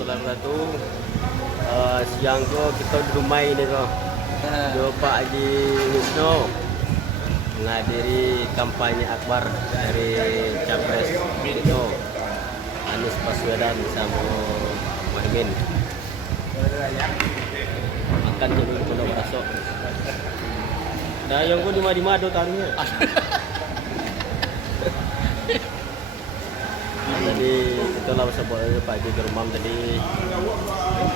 warahmatullahi wabarakatuh. Siang tu kita di rumah ini tu. Jumpa Pak Haji Wisnu menghadiri kampanye akbar dari Capres itu Anies Baswedan sama Muhaimin. Makan jadi pondok rasok. Nah, yang gua di madu tanya. Jadi itulah sebabnya Pak Haji ke rumah tadi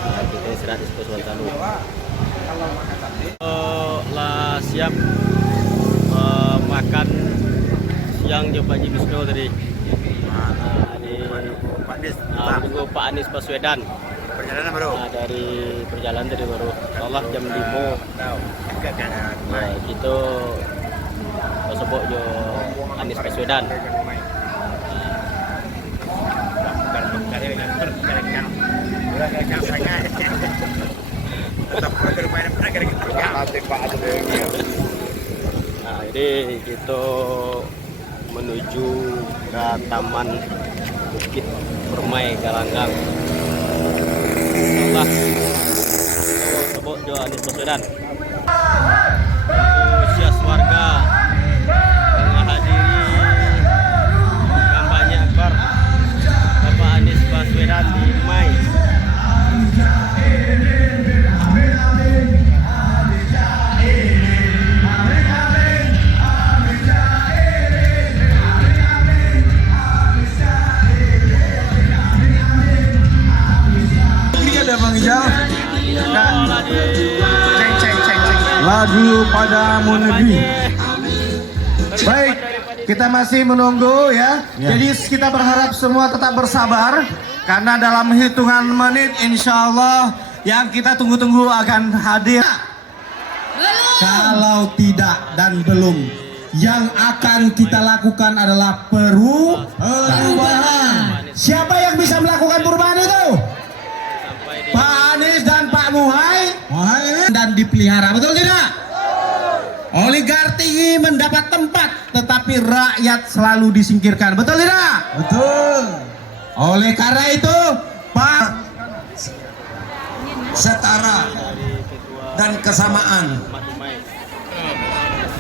kita istirahat di Sekolah Tanu. Lah siap makan siang di Pak Haji Wisnu tadi. Menunggu Pak Anies Baswedan. Perjalanan baru. Dari perjalanan tadi baru. Allah jam 5. Nah, itu sebab jo Anies Baswedan. Nah, ini kita menuju ke Taman Bukit Permai Galanggang. Allah sebut jo Anies Baswedan. Antusias warga menghadiri kampanye akbar Bapak Anies Baswedan di Dumai. Lagu Padamu Negeri. Baik, kita masih menunggu ya. Jadi kita berharap semua tetap bersabar karena dalam hitungan menit insya Allah yang kita tunggu-tunggu akan hadir. Kalau tidak dan belum, yang akan kita lakukan adalah perubahan. Siapa yang bisa melakukan perubahan itu? Pak Anies dan Pak Muhaimin dan dipelihara, betul tidak? Oligarki mendapat tempat, tetapi rakyat selalu disingkirkan, betul tidak? Betul. Oleh karena itu, Pak, Setara dan kesamaan.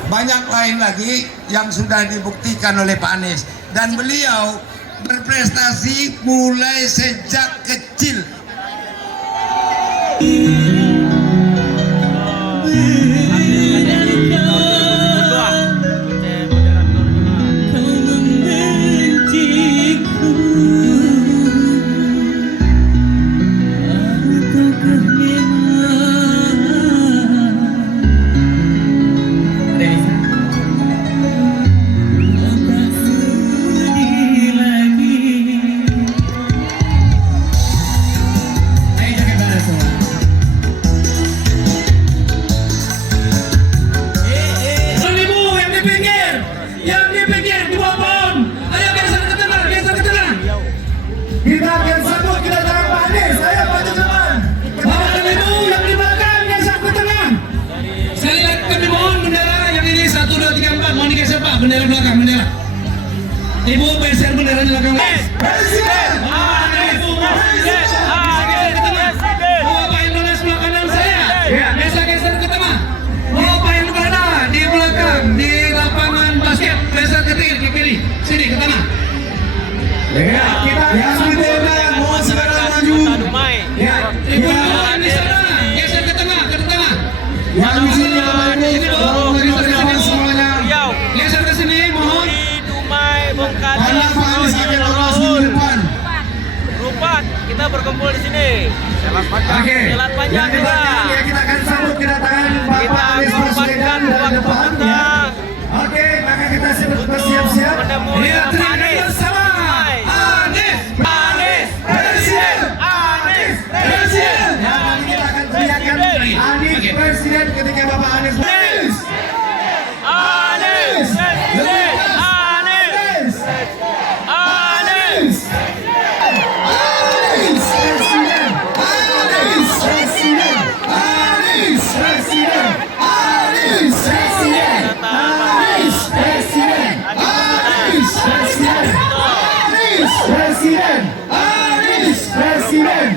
Banyak lain lagi yang sudah dibuktikan oleh Pak Anies. Dan beliau berprestasi mulai sejak kecil. kita akan sambut kedatangan Pak Anies. Ayo Pak teman-teman. Bapak dan Ibu yang di belakang yang sampai tengah. Sekali lagi kami mohon bendera yang ini 1, 2, 3, 4. Mohon digeser Pak, bendera belakang, bendera. Ibu geser bendera di belakang. Presiden. Ibu Presiden. Bapak Indonesia sebelah kanan saya. Geser ke tengah. Bapak yang berada di belakang di lapangan basket. Geser ke kiri. Sini ke tengah. Ya, kita yang bendera mohon segera maju. Ya, Ibu yang di sana, geser ke tengah. Yang di sini mohon digeser semuanya. Geser ke sini, mohon. Karena Pak Anies akan berlangsung di depan. Rupat, kita berkumpul di sini. Oke. Jalan panjang Yang di belakang ya kita akan sambut kedatangan Bapak Anies Baswedan di depan ya. Oke, maka kita bersiap-siap. Iya, teriak bersama. Anies, Presiden. Anies, Presiden. Ya, nanti kita akan teriakkan Anies Presiden ketika Bapak Anies. Anies, Anies, Anies, Anies. Presiden,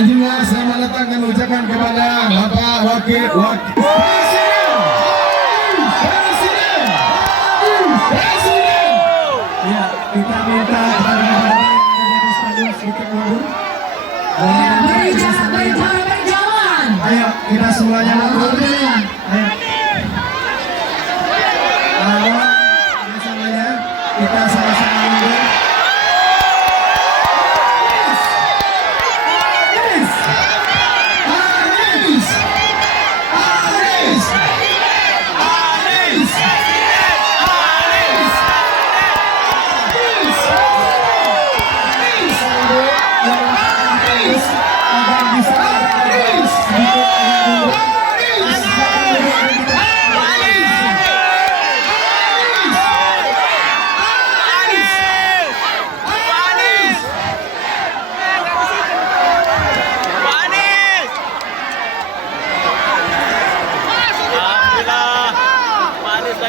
Dan juga selamat datang kami ucapkan kepada Bapak Wakil Presiden. Ya, kita minta kepada Bapak yang ada di atas panggung sedikit mundur. Beri jalan. Ayo kita semuanya mundur. Ayo. Semuanya kita sama-sama mundur.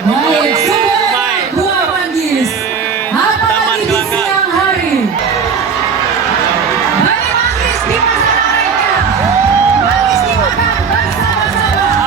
Baik, sudah buah manggis. Apalagi di siang hari. Mari manggis dimasak mereka. Manggis dimakan bersama-sama.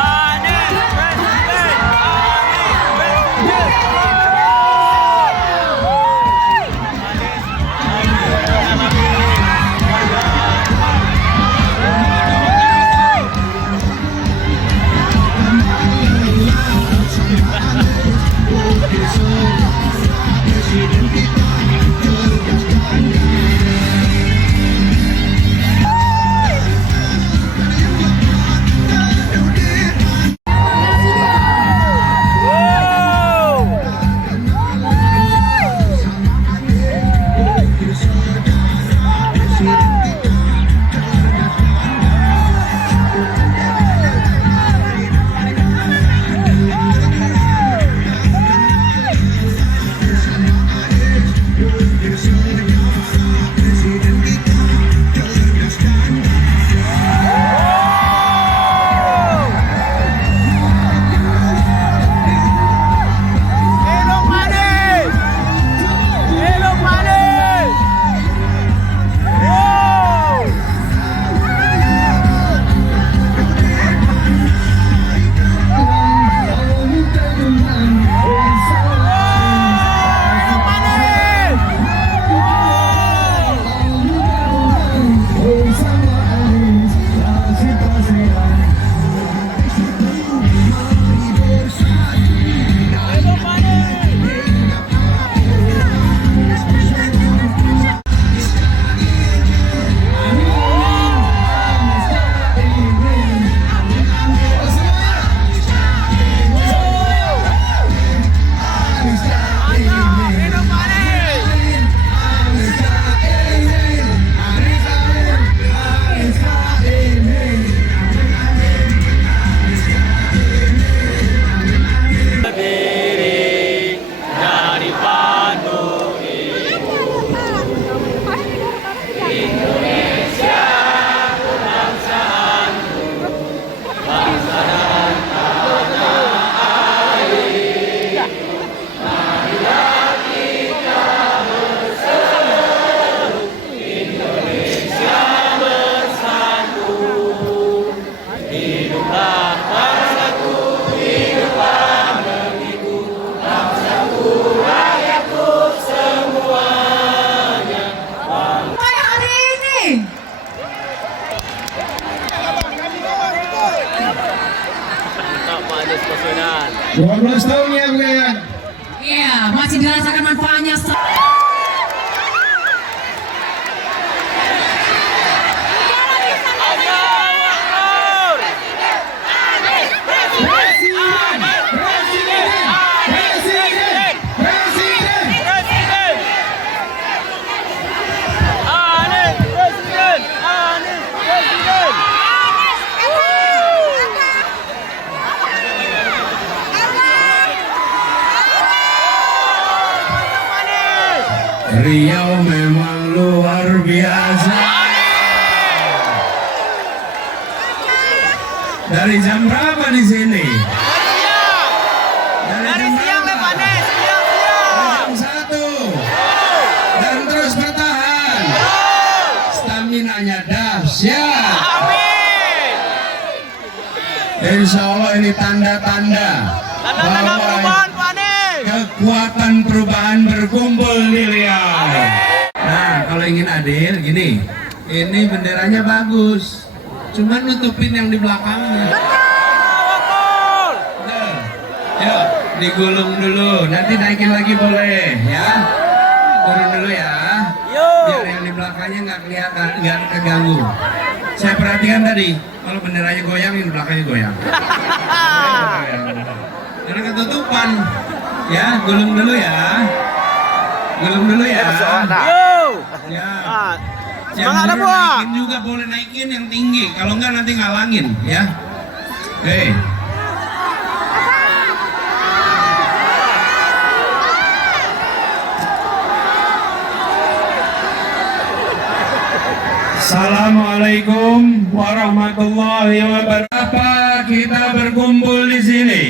Anies Baswedan. 12 tahun ya Bukayan. Iya, masih dirasakan manfaatnya. Riau memang luar biasa. Dari jam berapa di sini? Dari siang le Pak Anies, siang. Jam 1. Dan terus bertahan. Staminanya dahsyat. Insya Allah ini tanda-tanda Tanda-tanda bahwa perubahan Pak Anies. kekuatan perubahan berkumpul di Riau. Nah, kalau ingin adil gini, ini benderanya bagus, cuman nutupin yang di belakangnya. Betul. Betul. Yuk, digulung dulu, nanti naikin lagi boleh ya. Turun dulu ya. Yuk. Biar yang di belakangnya nggak kelihatan, nggak keganggu. Saya perhatikan tadi, kalau benderanya goyang, yang di belakangnya goyang. Karena ketutupan. Ya, gulung dulu ya. Gulung dulu ya. Yuk. Ya. Ah, Yang semangat dah, boleh Pak. naikin juga boleh naikin yang tinggi. Kalau enggak nanti ngalangin ya. Oke. Assalamualaikum warahmatullahi wabarakatuh. Apa kita berkumpul di sini?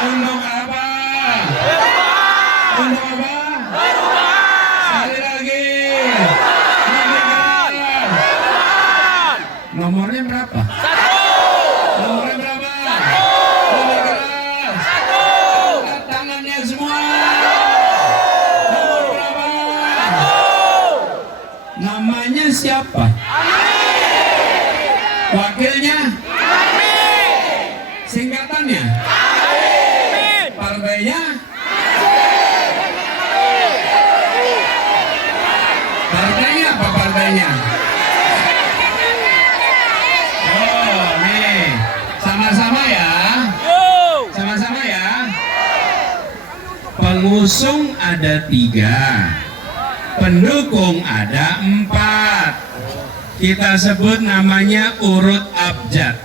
Untuk apa? Untuk apa? Sekali lagi. Nomornya berapa? Nomornya berapa? Nomor keras. Angkat tangannya semua. Nomor berapa? Namanya siapa? Wakilnya? Singkatannya? Partainya? Partainya apa partainya? Oh, nih. Sama-sama ya. Yuk. Sama-sama ya. Pengusung ada 3. Pendukung ada 4. Kita sebut namanya urut abjad.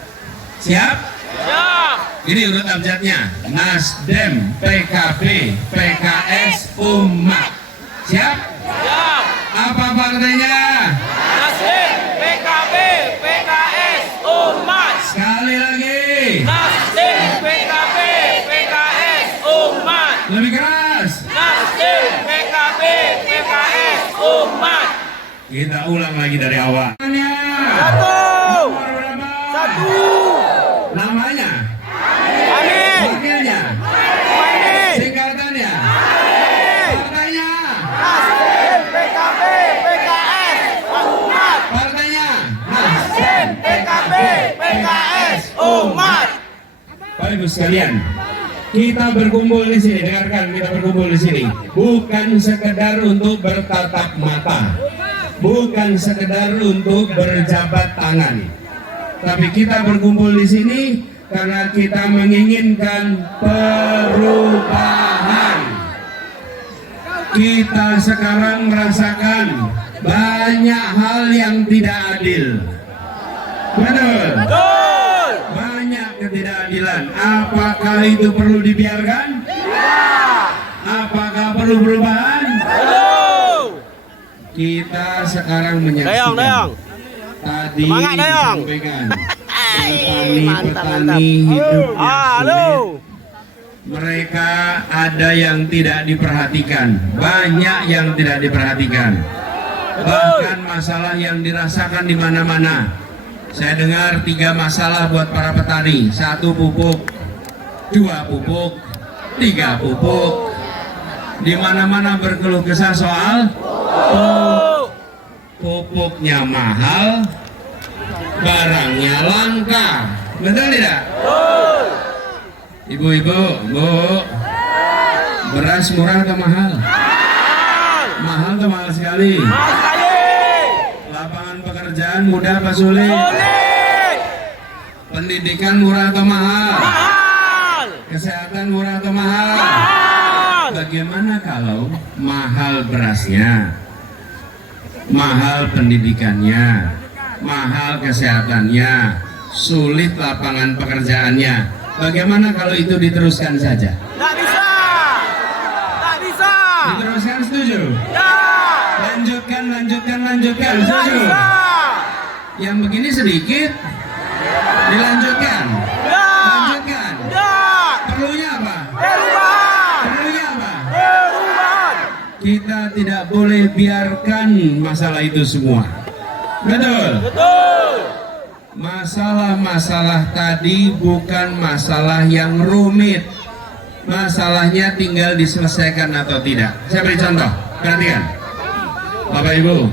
Siap? Siap. Ini urut abjadnya. Nasdem, PKB, PKS, Umat. Siap? Siap. Apa partainya? Nasdem, PKB, PKS, Umat. Sekali lagi. Nasdem, PKB, PKS, Umat. Lebih keras. Nasdem, PKB, PKS, Umat. Kita ulang lagi dari awal. Satu. Nomor berapa? Satu. Namanya? Anies. Wakilnya? Anies. Singkatannya? Partainya? Nasdem, PKB, PKS, Umat. Partainya? Nasdem, PKB, PKS, Umat. Bapak Ibu sekalian, kita berkumpul di sini, dengarkan, kita berkumpul di sini bukan sekedar untuk bertatap mata, bukan sekedar untuk berjabat tangan, tapi kita berkumpul di sini karena kita menginginkan perubahan. Kita sekarang merasakan banyak hal yang tidak adil. Betul. Betul. Banyak ketidakadilan. Apakah itu perlu dibiarkan? Apakah perlu perubahan? Betul. Kita sekarang menyaksikan. Dayang, Dayang. Tadi Semangat, Dayang. disampaikan Mantap, petani hidupnya Halo. sulit. Mereka ada yang tidak diperhatikan, banyak yang tidak diperhatikan. Bahkan masalah yang dirasakan di mana-mana. Saya dengar 3 masalah buat para petani. 1 pupuk, 2 pupuk, 3 pupuk. Di mana-mana berkeluh kesah soal pupuknya mahal, barangnya langka. Betul tidak? Ibu-ibu, Bu, beras murah atau mahal? Mahal atau mahal sekali? Mahal sekali. Lapangan pekerjaan mudah apa sulit? Sulit. Pendidikan murah atau mahal? Mahal. Kesehatan murah atau mahal? Mahal. Bagaimana kalau mahal berasnya, mahal pendidikannya, mahal kesehatannya, sulit lapangan pekerjaannya? Bagaimana kalau itu diteruskan saja? Tak bisa. Tak bisa. Diteruskan, setuju? Ya. Lanjutkan, lanjutkan, lanjutkan, Tak setuju? bisa. Yang begini sedikit, dilanjutkan. Ya. Lanjutkan. Ya. Perlunya apa? Perubahan. Perlunya apa? Perubahan. Kita tidak boleh biarkan masalah itu semua. Betul. Betul. Masalah-masalah tadi bukan masalah yang rumit. Masalahnya tinggal diselesaikan atau tidak. Saya beri contoh, perhatikan. Bapak Ibu,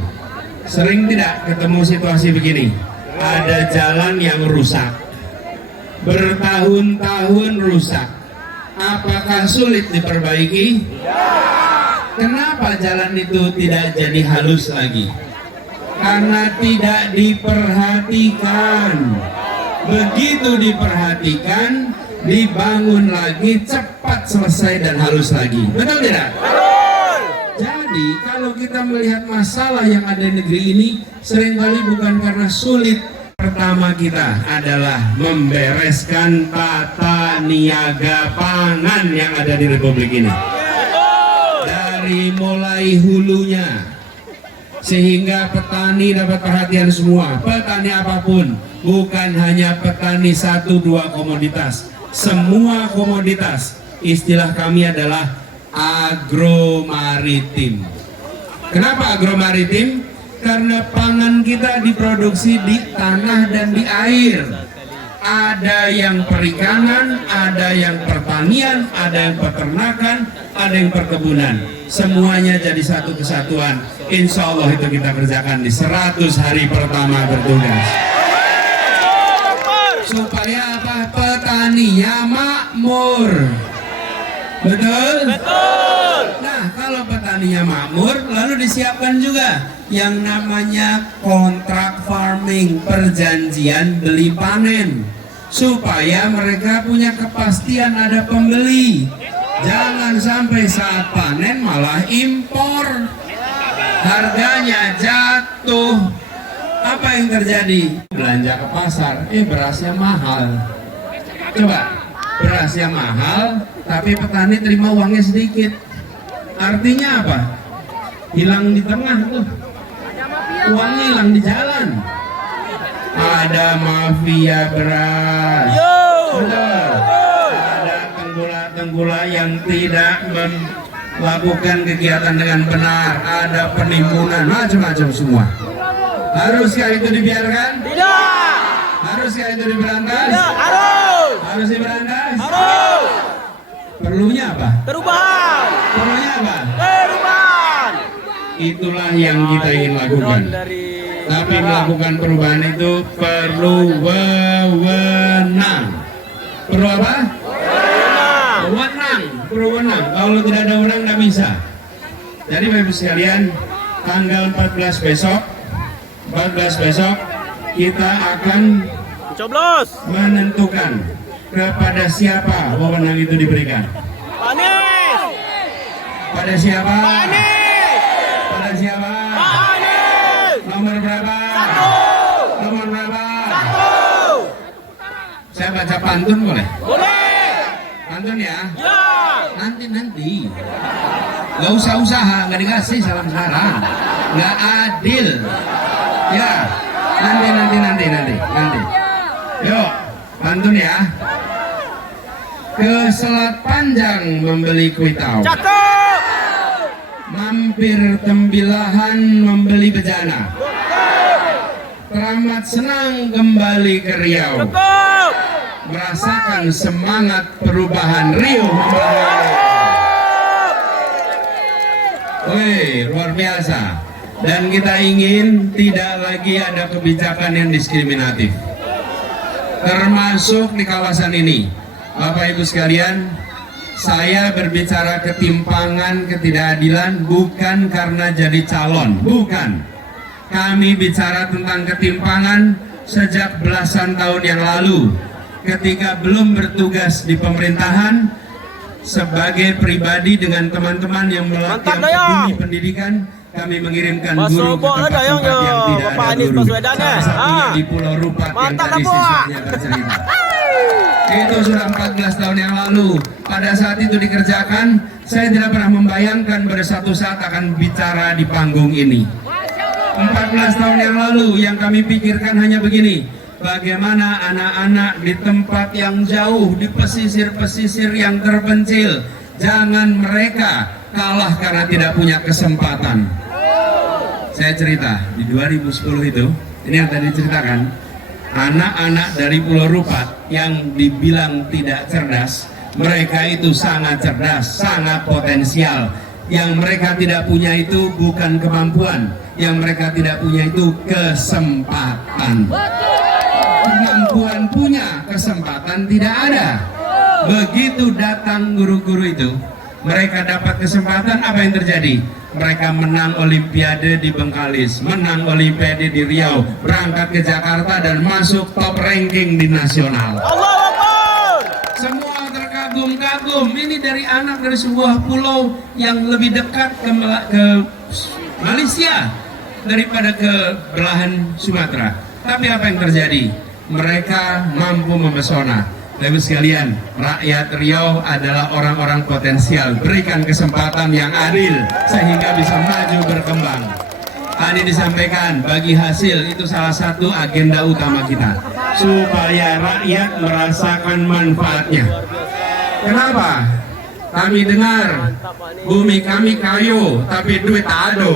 sering tidak ketemu situasi begini? Ada jalan yang rusak, bertahun-tahun rusak. Apakah sulit diperbaiki? Kenapa jalan itu tidak jadi halus lagi? Karena tidak diperhatikan. Begitu diperhatikan, dibangun lagi, cepat selesai dan halus lagi. Betul tidak? Betul. Jadi kalau kita melihat masalah yang ada di negeri ini, seringkali bukan karena sulit. Pertama kita adalah membereskan tata niaga pangan yang ada di Republik ini. Dari mulai hulunya, sehingga petani dapat perhatian semua. Petani apapun, bukan hanya petani 1-2 komoditas, semua komoditas. Istilah kami adalah agromaritim. Kenapa agromaritim? Karena pangan kita diproduksi di tanah dan di air. Ada yang perikanan, ada yang pertanian, ada yang peternakan, ada yang perkebunan. Semuanya jadi satu kesatuan. Insya Allah itu kita kerjakan di 100 hari pertama bertugas. Supaya apa? Petaninya makmur. Betul? Betul. Nah, kalau petaninya makmur, lalu disiapkan juga yang namanya kontrak farming, perjanjian beli panen, supaya mereka punya kepastian ada pembeli. Jangan sampai saat panen malah impor, harganya jatuh. Apa yang terjadi? Belanja ke pasar, berasnya mahal. Coba, berasnya mahal, tapi petani terima uangnya sedikit. Artinya apa? Hilang di tengah tuh. Uangnya hilang di jalan. Ada mafia beras. Betul. Ada tenggula-tenggula yang tidak melakukan kegiatan dengan benar. Ada penimbunan, macam-macam semua. Haruskah itu dibiarkan? Tidak. Haruskah itu diberantas? Tidak. Harus. Harus diberantas? Harus. Perlunya apa? Perubahan. Perlunya apa? Perubahan. Itulah yang kita ingin lakukan. Tapi melakukan perubahan itu perlu wewenang. Perlu apa? Wewenang. Perlu wewenang. Kalau tidak ada wewenang nggak bisa. Jadi Bapak Ibu sekalian, tanggal 14 besok kita akan menentukan kepada siapa wewenang itu diberikan. Anies. Pada siapa? Anies. Pada siapa? Anies. Nomor berapa? 1. Nomor berapa? 1. Saya baca pantun boleh? Boleh. Pantun ya? Ya. Nanti. Gak usah usaha, nggak dikasih salam sekarang. Nggak adil. Ya. Nanti. Yuk, pantun ya. Ke Selat Panjang membeli kue tahu. Cakep. Mampir Tembilahan membeli bejana. Teramat senang kembali ke Riau. Cakep. Merasakan semangat perubahan Riau. Wih, luar biasa. Dan kita ingin tidak lagi ada kebijakan yang diskriminatif, termasuk di kawasan ini. Bapak Ibu sekalian, saya berbicara ketimpangan, ketidakadilan bukan karena jadi calon, bukan. Kami bicara tentang ketimpangan sejak belasan tahun yang lalu, ketika belum bertugas di pemerintahan. Sebagai pribadi dengan teman-teman yang peduli pendidikan, kami mengirimkan guru ke tempat-tempat yang tidak ada guru. Salah satunya di Pulau Rupat yang tadi siswanya bercerita. Itu sudah 14 tahun yang lalu. Pada saat itu dikerjakan, saya tidak pernah membayangkan pada satu saat akan bicara di panggung ini. 14 tahun yang lalu yang kami pikirkan hanya begini: bagaimana anak-anak di tempat yang jauh, di pesisir-pesisir yang terpencil, jangan mereka kalah karena tidak punya kesempatan. Saya cerita, di 2010 itu, ini yang tadi diceritakan, anak-anak dari Pulau Rupat yang dibilang tidak cerdas, mereka itu sangat cerdas, sangat potensial. Yang mereka tidak punya itu bukan kemampuan, yang mereka tidak punya itu kesempatan. Kemampuan punya, kesempatan tidak ada. Begitu datang guru-guru itu, mereka dapat kesempatan, apa yang terjadi? Mereka menang Olimpiade di Bengkalis, menang Olimpiade di Riau, berangkat ke Jakarta dan masuk top ranking di nasional. Semua terkagum-kagum. Ini dari anak dari sebuah pulau yang lebih dekat ke Malaysia daripada ke belahan Sumatera. Tapi apa yang terjadi? Mereka mampu memesona. Bapak sekalian, rakyat Riau adalah orang-orang potensial. Berikan kesempatan yang adil sehingga bisa maju berkembang. Tadi disampaikan, bagi hasil itu salah satu agenda utama kita, supaya rakyat merasakan manfaatnya. Kenapa? Kami dengar bumi kami kayu, tapi duit tak ada.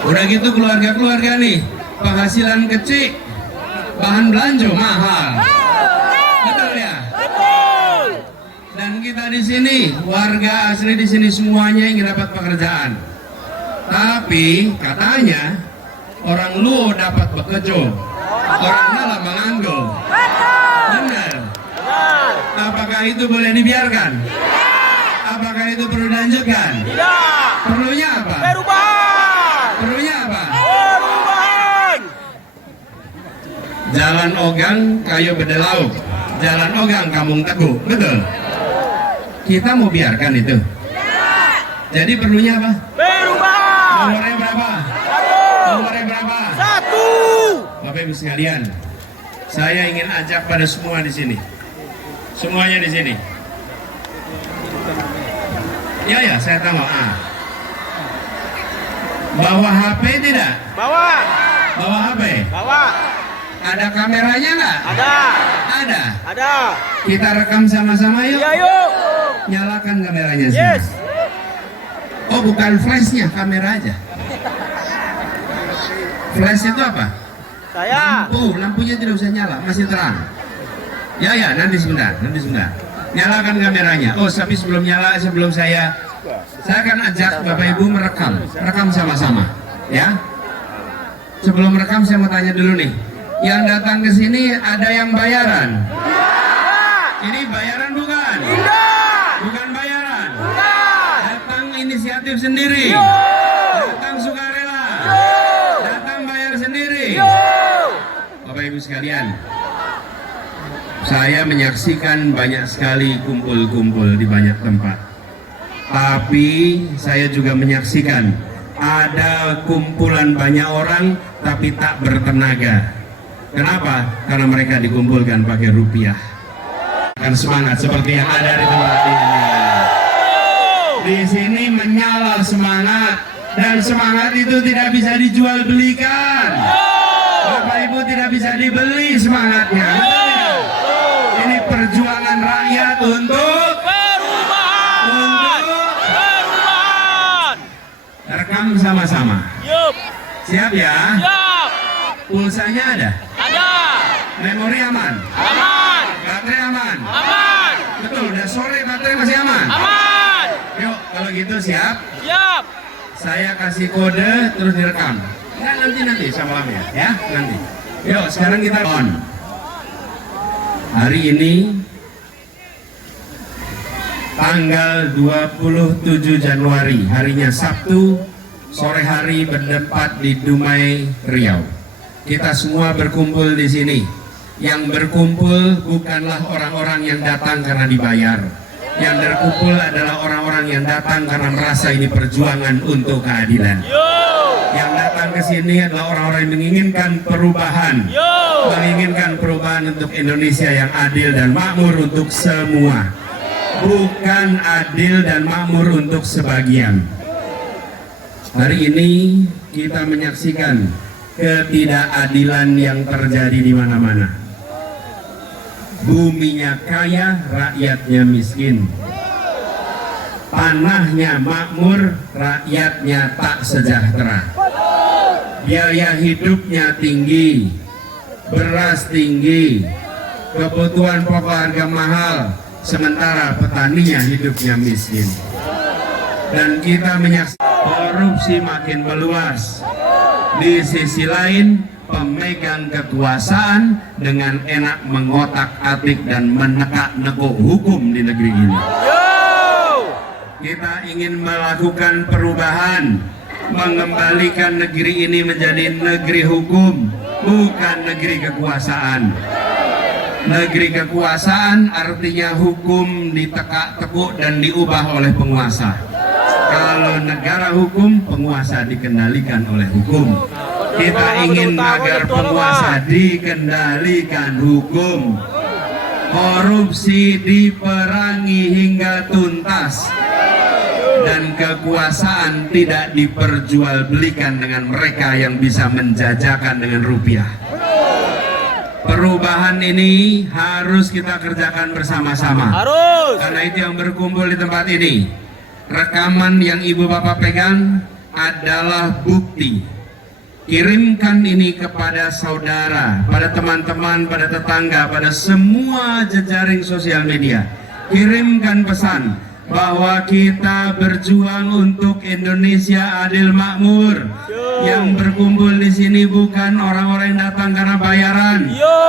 Udah gitu keluarga-keluarga nih, penghasilan kecil, bahan belanja mahal. Betul ya? Betul. Dan kita di sini, warga asli di sini semuanya ingin dapat pekerjaan. Tapi katanya orang lu dapat bekerja, orang nala menganggur. Benar. Apakah itu boleh dibiarkan? Apakah itu perlu dilanjutkan? Tidak. Perlunya apa? Perlunya apa? Perubahan. Jalan Ogang, kayu bedelau. Jalan Ogang, kampung teguh. Betul? Kita mau biarkan itu? Jadi perlunya apa? Perubahan. Nomornya berapa? 1. Nomornya berapa? 1. Bapak Ibu sekalian, saya ingin ajak pada semua di sini. Semuanya di sini. Ya, saya tahu. Bawa HP tidak? Bawa. Bawa HP? Bawa. Ada kameranya nggak? Ada. Ada? Ada. Kita rekam sama-sama yuk? Iya yuk. Nyalakan kameranya. Yes. Oh bukan flashnya, kamera aja. Flash itu apa? Saya. Lampunya tidak usah nyala, masih terang. Ya, nanti sebentar. Nyalakan kameranya. Oh tapi sebelum nyala, sebelum saya akan ajak Bapak Ibu rekam sama-sama, ya. Sebelum rekam saya mau tanya dulu nih, yang datang ke sini ada yang bayaran? Ini bayaran bukan? Bukan bayaran. Datang inisiatif sendiri. Datang sukarela. Datang bayar sendiri. Bapak Ibu sekalian, saya menyaksikan banyak sekali kumpul-kumpul di banyak tempat. Tapi saya juga menyaksikan ada kumpulan banyak orang tapi tak bertenaga. Kenapa? Karena mereka dikumpulkan pakai rupiah. Kan semangat seperti yang ada di tempat ini. Di sini menyala semangat, dan semangat itu tidak bisa dijual belikan. Bapak Ibu tidak bisa dibeli semangatnya. Ini perjuangan rakyat untuk rekam sama-sama. Siap ya? Siap. Pulsanya ada? Ada. Memori aman? Aman. Baterai aman? Aman. Betul, udah sore baterai masih aman? Aman. Yuk, kalau gitu siap? Siap. Saya kasih kode terus direkam. Enggak, nanti sama lamnya ya, nanti. Yuk, sekarang kita on. Hari ini tanggal 27 Januari, harinya Sabtu, sore hari bertempat di Dumai, Riau. Kita semua berkumpul di sini. Yang berkumpul bukanlah orang-orang yang datang karena dibayar. Yang berkumpul adalah orang-orang yang datang karena merasa ini perjuangan untuk keadilan. Yang datang ke sini adalah orang-orang yang menginginkan perubahan. Menginginkan perubahan untuk Indonesia yang adil dan makmur untuk semua. Bukan adil dan makmur untuk sebagian. Hari ini kita menyaksikan ketidakadilan yang terjadi di mana-mana. Buminya kaya, rakyatnya miskin. tanahnya makmur, rakyatnya tak sejahtera. Biaya hidupnya tinggi, beras tinggi, kebutuhan pokok harga mahal, sementara petaninya hidupnya miskin. Dan kita menyaksikan korupsi makin meluas. Di sisi lain, pemegang kekuasaan dengan enak mengotak-atik dan menekuk-nekuk hukum di negeri ini. Kita ingin melakukan perubahan, mengembalikan negeri ini menjadi negeri hukum, bukan negeri kekuasaan. Negeri kekuasaan artinya hukum ditekuk-tekuk dan diubah oleh penguasa. Kalau negara hukum, penguasa dikendalikan oleh hukum. Kita ingin agar penguasa dikendalikan hukum. Korupsi diperangi hingga tuntas. Dan kekuasaan tidak diperjualbelikan dengan mereka yang bisa menjajakan dengan rupiah. Perubahan ini harus kita kerjakan bersama-sama. Harus. Karena itu yang berkumpul di tempat ini. Rekaman yang ibu bapak pegang adalah bukti. Kirimkan ini kepada saudara, pada teman-teman, pada tetangga, pada semua jejaring sosial media. Kirimkan pesan bahwa kita berjuang untuk Indonesia adil makmur. Yang berkumpul di sini bukan orang-orang yang datang karena bayaran,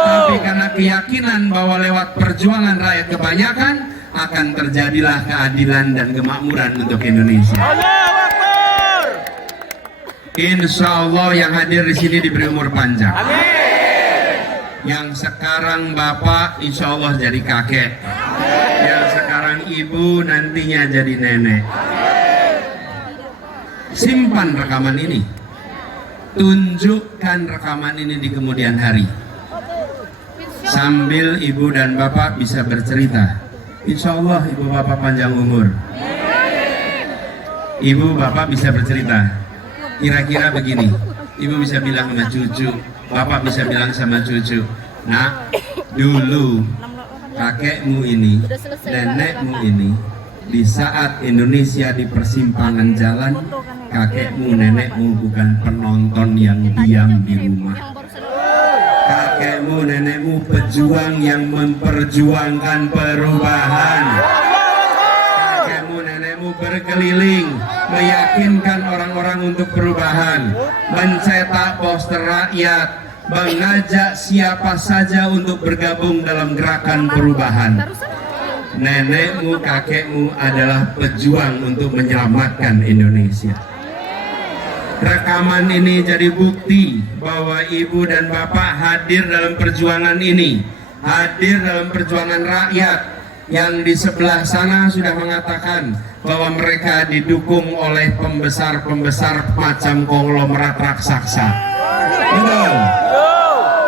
tapi karena keyakinan bahwa lewat perjuangan rakyat kebanyakan akan terjadilah keadilan dan kemakmuran untuk Indonesia. Allahu Akbar. Insya Allah yang hadir di sini diberi umur panjang. Amin. Yang sekarang bapak insya Allah jadi kakek. Yang sekarang ibu nantinya jadi nenek. Simpan rekaman ini. Tunjukkan rekaman ini di kemudian hari. Sambil ibu dan bapak bisa bercerita. Insya Allah ibu bapak panjang umur. Ibu bapak bisa bercerita. Kira-kira begini. Ibu bisa bilang sama cucu, bapak bisa bilang sama cucu, nak, dulu kakekmu ini, nenekmu ini, di saat Indonesia di persimpangan jalan, kakekmu, nenekmu bukan penonton yang diam di rumah. Kakekmu, nenekmu pejuang yang memperjuangkan perubahan. Kakekmu, nenekmu berkeliling, meyakinkan orang-orang untuk perubahan, mencetak poster rakyat, mengajak siapa saja untuk bergabung dalam gerakan perubahan. Nenekmu, kakekmu adalah pejuang untuk menyelamatkan Indonesia. Rekaman ini jadi bukti bahwa ibu dan bapak hadir dalam perjuangan ini, hadir dalam perjuangan rakyat. Yang di sebelah sana sudah mengatakan bahwa mereka didukung oleh pembesar-pembesar macam konglomerat raksasa. Betul.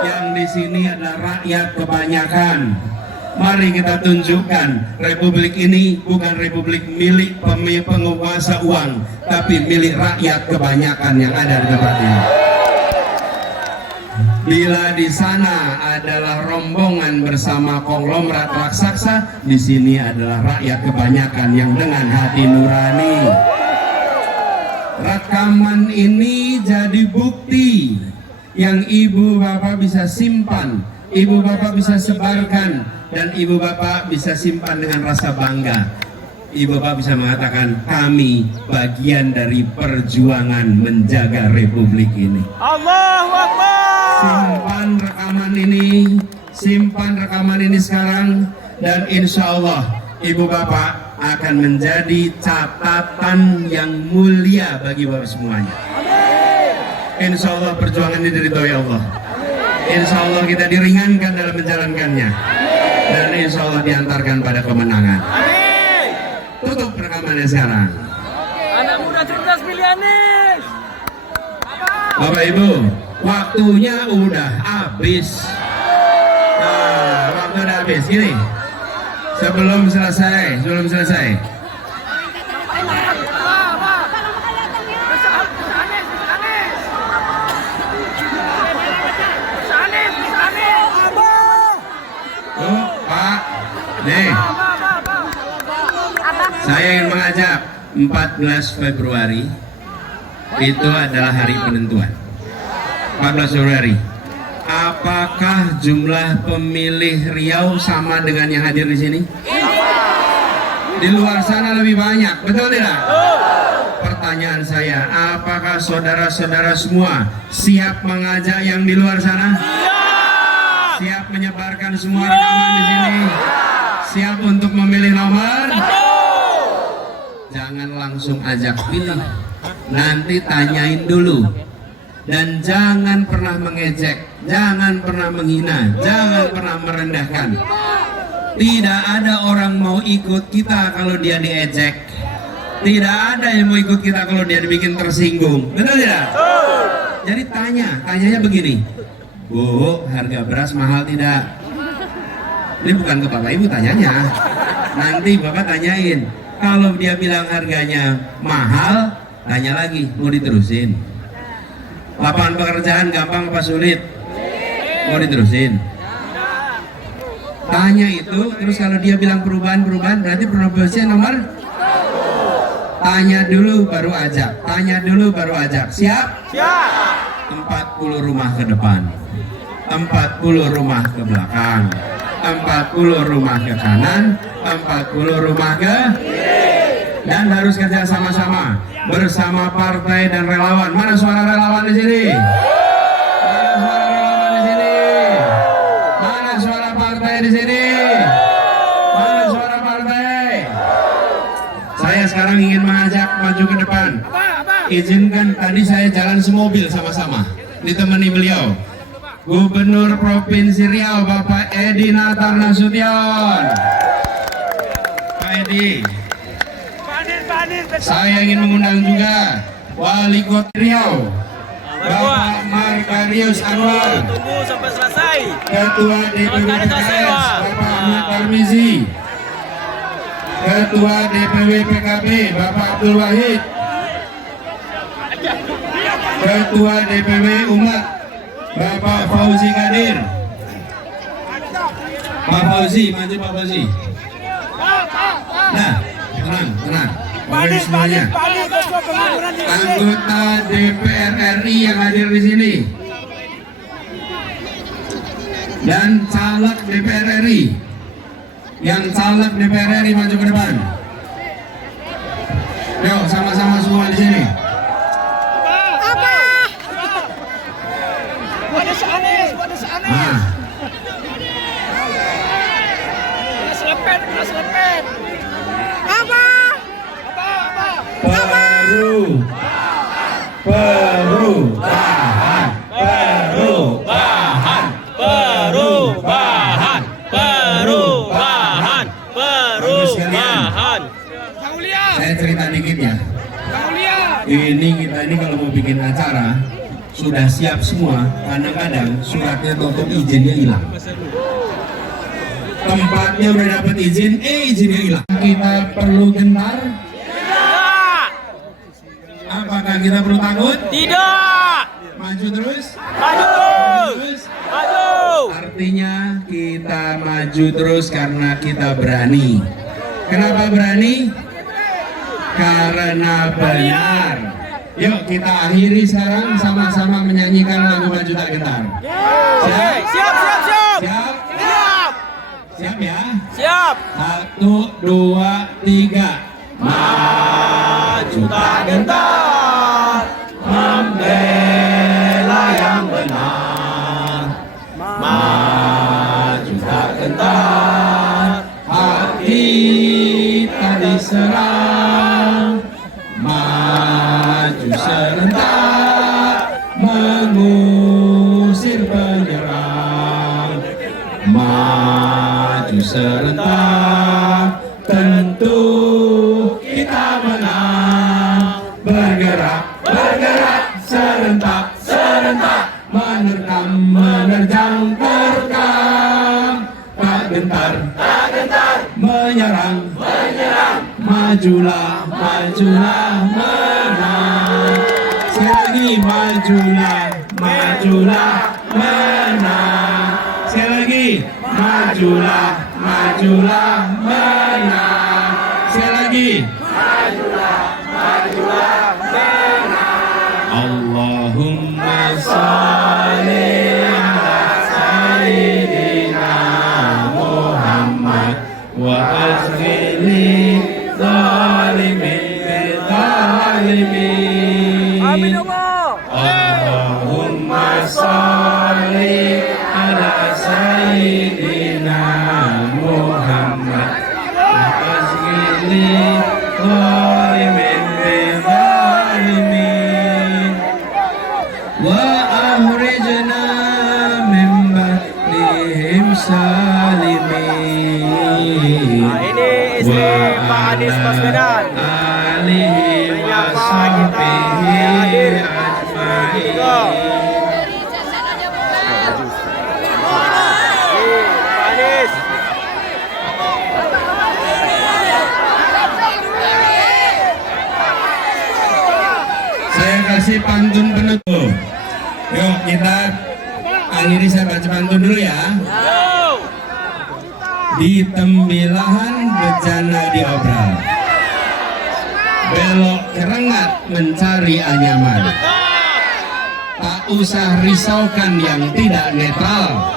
Yang di sini adalah rakyat kebanyakan. Mari kita tunjukkan republik ini bukan republik milik penguasa uang, tapi milik rakyat kebanyakan yang ada di tempat ini. Bila di sana adalah rombongan bersama konglomerat raksasa, di sini adalah rakyat kebanyakan yang dengan hati nurani. Rekaman ini jadi bukti yang ibu bapak bisa simpan, ibu bapak bisa sebarkan, dan ibu bapak bisa simpan dengan rasa bangga. Ibu bapak bisa mengatakan, kami bagian dari perjuangan menjaga republik ini. Allahu Akbar. Simpan rekaman ini sekarang, dan insya Allah ibu bapak akan menjadi catatan yang mulia bagi bapak semuanya. Insya Allah perjuangan ini diridhoi Allah. Insya Allah kita diringankan dalam menjalankannya, dan insya Allah diantarkan pada kemenangan. Tutup rekamannya sekarang. Anak muda cerdas pilih Anies. Bapak Ibu, waktunya udah habis. Waktu udah habis. Gini, sebelum selesai. Tuh, Pak. Nih. Saya ingin mengajak 14 Februari itu adalah hari penentuan. 14 Februari. Apakah jumlah pemilih Riau sama dengan yang hadir di sini? Di luar sana lebih banyak, betul tidak? Pertanyaan saya, apakah saudara-saudara semua siap mengajak yang di luar sana? Siap menyebarkan semua rekaman di sini? Siap untuk memilih nomor? Jangan langsung ajak pilih, nanti tanyain dulu. Dan jangan pernah mengejek, jangan pernah menghina, jangan pernah merendahkan. Tidak ada orang mau ikut kita kalau dia diejek. Tidak ada yang mau ikut kita kalau dia dibikin tersinggung. Betul tidak? Jadi tanyanya begini. Bu, harga beras mahal tidak? Ini bukan ke Bapak Ibu tanyanya. Nanti Bapak tanyain. Kalau dia bilang harganya mahal, tanya lagi, mau diterusin? Lapangan pekerjaan gampang apa sulit? Mau diterusin? Tanya itu, terus kalau dia bilang perubahan, berarti perubahannya nomor? Tanya dulu baru ajak, tanya dulu baru ajak. Siap? Siap. 40 rumah ke depan, 40 rumah ke belakang, 40 rumah ke kanan, 40 rumah ke kiri. Dan harus kerja sama-sama bersama partai dan relawan. Mana suara relawan di sini? Mana suara partai di sini? Mana suara partai? Saya sekarang ingin mengajak maju ke depan. Izinkan, tadi saya jalan semobil sama-sama, ditemani beliau Gubernur Provinsi Riau Bapak Edi Natar Nasution. Pak Edi, saya ingin mengundang juga Wali Kota Riau Bapak Markarius Anwar, Tunggu sampai selesai. Ketua DPW PKS Bapak Ahmad Tarmizi, Ketua DPW PKB Bapak Abdul Wahid, Ketua DPW Umat Bapak Fauzi Kadir. Pak Fauzi, maju Pak Fauzi. Nah, tenang. Baik semuanya. Anggota DPR RI yang hadir di sini dan caleg DPR RI, yang caleg DPR RI maju ke depan. Yuk sama-sama semua di sini. Nah. Perubahan. Saya cerita dikit ya. Kita ini kalau mau bikin acara sudah siap semua, kadang-kadang suratnya untuk izinnya hilang. Tempatnya udah dapat izin, izinnya hilang. Kita perlu gentar? Tidak. Apakah kita perlu takut? Tidak. Maju terus? Maju terus. Maju. Artinya kita maju terus karena kita berani. Kenapa berani? Karena benar. Yuk kita akhiri sekarang sama-sama menyanyikan lagu Maju Tak Gentar. Siap? Siap. Siap ya? Siap. 1, 2, 3. Maju tak gentar, membela yang benar. Maju tak gentar, hati tak diserang. Maju serentak, mengusir penyerang. Maju serentak, tentu kita menang. Bergerak serentak, menerkam, menerjang, terkam. Tak gentar, menyerang, majulah, menang. Sekali lagi, majulah, menang. Sekali lagi, majulah, menang. Sekali lagi. Allahumma sholli ala sayyidina Muhammad wa akhili zalimin bil zalimin. Amin Allah. Allahumma sholli ala sayyidina Muhammad wa akhili zalimin bil zalimin wa ahrijna min ba'dihim salimin. Nah, ini istri Pak Anies Baswedan. Alihi wa sahbihi ajma'in. Pak Anies. Saya kasih pantun penutup. Yuk kita akhiri, saya baca pantun dulu ya. Di tembilahan bejana diobral, belok kerengat mencari anyaman. Tak usah risaukan yang tidak netral,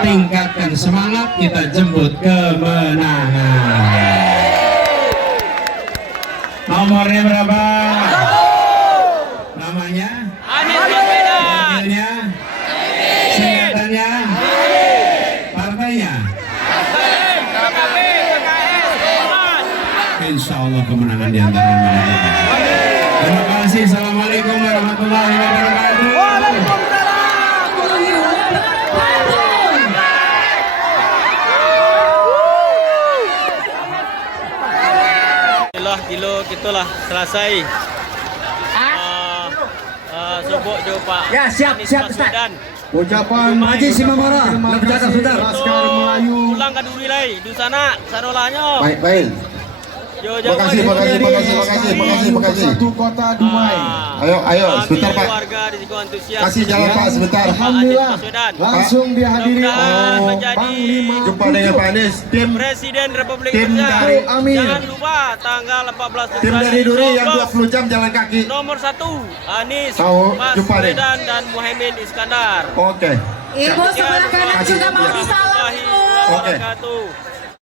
tingkatkan semangat, kita jemput kemenangan. Nomornya berapa? Namanya? Anies Baswedan. Wakilnya? Singkatannya? Partainya? Insya Allah kemenangan di antara mereka. Terima kasih. Assalamualaikum warahmatullahi wabarakatuh. Itulah kilo gitulah selesai. Sobok jo Pak. Ya, siap, Anies siap, Ustaz. Baswedan. Ucapan Haji Simamora, terima Lampung kasih sebentar. Laskar Melayu. Pulang ke Duri lai, di sana sanolanya. Baik, baik. Jo Makasih, Satu kota Dumai. Ayo, sebentar, Pak. Warga di situ antusias. Kasih jalan, Pak, sebentar. Alhamdulillah. Langsung dihadiri Mudah-mudahan oleh menjadi Panglima. Jumpa dengan Pak Anies. Tim Presiden Republik Tim Indonesia. dari Amir. Jangan lupa tanggal 14 tim dari Duri yang Coblos. 20 jam jalan kaki. Nomor 1 Anies Tahu, jumpa deh. Baswedan dan Muhaimin Iskandar. Oke. Ibu sebelah kanan juga mau Warahmatullahi disalamin. Oke. wabarakatuh.